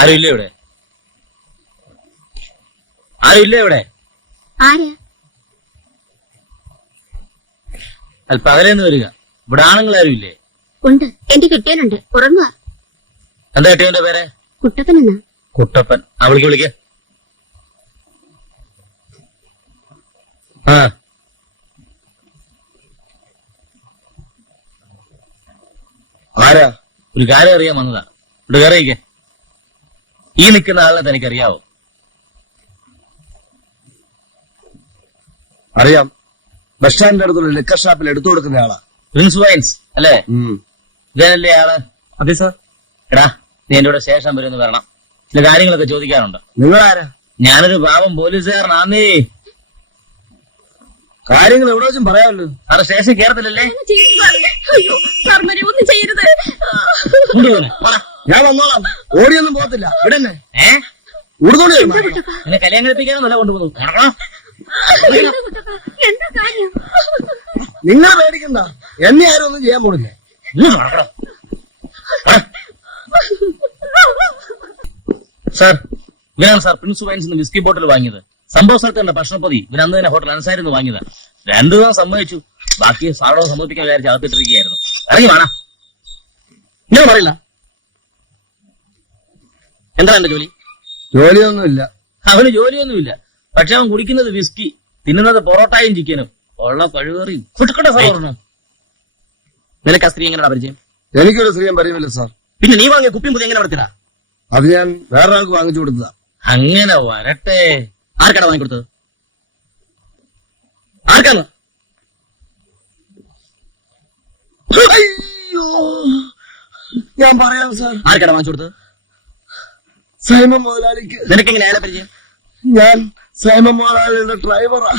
ആരുമില്ലേ ഇവിടെ? ആരുമില്ലേ ഇവിടെ? അല്പ അകലേന്ന് വരിക. ഇവിടെ ആണുങ്ങൾ ആരും ഇല്ലേ? ഉണ്ട്, എന്റെ കെട്ടിയാനുണ്ട്, ഉറങ്ങുക. എന്താ കെട്ടിയവന്റെ പേര്? കുട്ടപ്പൻ എന്നാ. കുട്ടപ്പൻ. വിളിക്ക. ആ ആരാ? ഒരു കാര്യം അറിയാൻ വന്നതാ. ഇവിടെ കയറിയിക്കെ. ഈ നിൽക്കുന്ന ആളിനെ തനിക്കറിയാവോ? അറിയാം. ബസ് സ്റ്റാൻഡിന്റെ അടുത്തുള്ള ലിക്കർ ഷാപ്പിൽ എടുത്തു കൊടുക്കുന്ന ആളാ. പ്രിൻസ് വൈൻസ് അല്ലേ? ഇതല്ലേ ആള്? അതെ സാർ. എടാ, നീ എന്റെ കൂടെ സ്റ്റേഷൻ വരെ ഒന്ന് വരണം. ചില കാര്യങ്ങളൊക്കെ ചോദിക്കാനുണ്ട്. നിങ്ങൾ ആരാ? ഞാനൊരു പാവം പോലീസുകാരനാന്നേ. കാര്യങ്ങൾ എവിടെ വെച്ചും പറയാമല്ലോ. സാറ് സ്റ്റേഷൻ കേറത്തില്ലല്ലേ? ഒന്നും ചെയ്യരുത്. ഞാൻ വന്നോളാം. ഓടിയൊന്നും പോകത്തില്ല. ഇവിടെ തന്നെ ഉടുത്തോണ്ട് എന്നെ കല്യാണം കഴിപ്പിക്കാനല്ല കൊണ്ടുപോകുന്നു. എന്താ കാര്യം? നിങ്ങൾ പേടിക്കണ്ട, എന്നെ ആരും ഒന്നും ചെയ്യാൻ പോണില്ല. സാർ, ഇവനാണ് സാർ പ്രിൻസ് വൈൻസ് വിസ്കി ബോട്ടിൽ വാങ്ങിയത്. സംഭവ സ്ഥലത്തുണ്ട് ഭക്ഷണപ്പൊതി. ഇവൻ അന്ന് തന്നെ ഹോട്ടൽ അൻസാരിന്ന് വാങ്ങിയതാ. 2 ദിവസം സമ്മതിച്ചു. ബാക്കി സാറോട് സമ്മതിപ്പിക്കാൻ വിചാരിച്ച് അകത്തിട്ടിരിക്കുകയായിരുന്നു. ഇറങ്ങി വേണം. ഞാൻ പറയില്ല. എന്താ എന്റെ ജോലി? ജോലിയൊന്നുമില്ല. അവന് ജോലിയൊന്നുമില്ല. പക്ഷെ അവൻ കുടിക്കുന്നത് വിസ്കി, തിന്നുന്നത് പൊറോട്ടയും ചിക്കനും. ഉള്ള കഴിവേറി കുട്ടിക്കട്ടെ സാറിന്. നിനക്ക് ആ സ്ത്രീ എങ്ങനെയാ പരിചയം? എനിക്കൊരു സ്ത്രീയും പരിചയമില്ല സാർ. പിന്നെ നീ വാങ്ങിയ കുപ്പിയും പുതിയ എങ്ങനെ നടത്തില്ല? അത് ഞാൻ വേറൊരാൾക്ക് വാങ്ങിച്ചു കൊടുത്തതാ. അങ്ങനെ വരട്ടെ. ആർക്കാണ് വാങ്ങിക്കൊടുത്തത്? ആർക്കാണ്? അയ്യോ, ഞാൻ പറയാം സാർ. ആർക്കാണ് വാങ്ങിച്ചു കൊടുത്തത്? സൈമ മുതലാളിക്ക്. നിനക്കെങ്ങനെ അയാളെ പരിചയം? ഞാൻ സൈമ മുതലാളിയുടെ ഡ്രൈവറാ.